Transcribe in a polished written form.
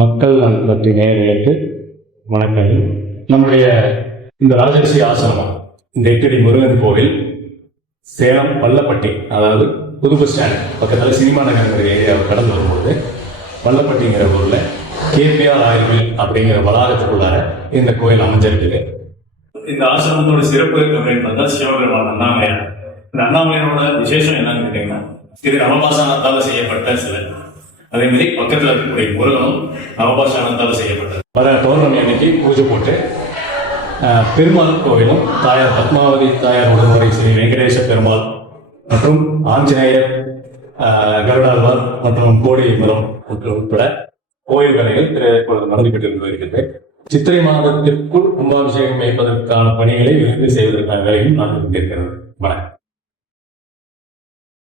மக்கள் பற்றி நேயர்களுக்கு வணக்கம். நம்முடைய இந்த ராஜரிஷி ஆசிரமம் இந்த எட்டடி முருகன் கோவில் சேலம் பள்ளப்பட்டி, அதாவது புது பஸ் ஸ்டாண்ட் பக்கத்தில் சினிமா நகரங்கிற ஏரியாவை கடந்து வரும்போது பள்ளப்பட்டிங்கிற ஊரில் கேபிஆர் ஆயுர்வேல் அப்படிங்கிற வளாகத்துக்குள்ளார இந்த கோயில் அமைஞ்சிருக்குது. இந்த ஆசிரமத்தோட சிறப்பு அப்படின்னு பார்த்தா சிவபெருமான் அண்ணாமலையார். இந்த அண்ணாமலையனோட விசேஷம் என்னன்னு கேட்டீங்கன்னா, இது நவபாஷாணத்தால் செய்யப்பட்ட சிலை. அதே மாதிரி பக்கத்தில் இருக்கக்கூடிய முருகனும் நவபாஷாணத்தால் செய்யப்பட்டது. வர பௌர்ணமி அன்னைக்கு பூஜை போட்டு பெருமாள் கோவிலும் தாயார் பத்மாவதி தாயார் உடனுரை ஸ்ரீ வெங்கடேச பெருமாள் மற்றும் ஆஞ்சநேயர், கருடாழ்வார் மற்றும் கோடி மரம் உட்பட கோயில் வேலைகள் இப்பொழுது நடந்துகிட்டு வருகிறது. சித்திரை மாதத்திற்குள் கும்பாபிஷேகம் வைப்பதற்கான பணிகளை விரைந்து செய்வதற்கான வேலையும் நடந்து கொண்டிருக்கிறது. வணக்கம்.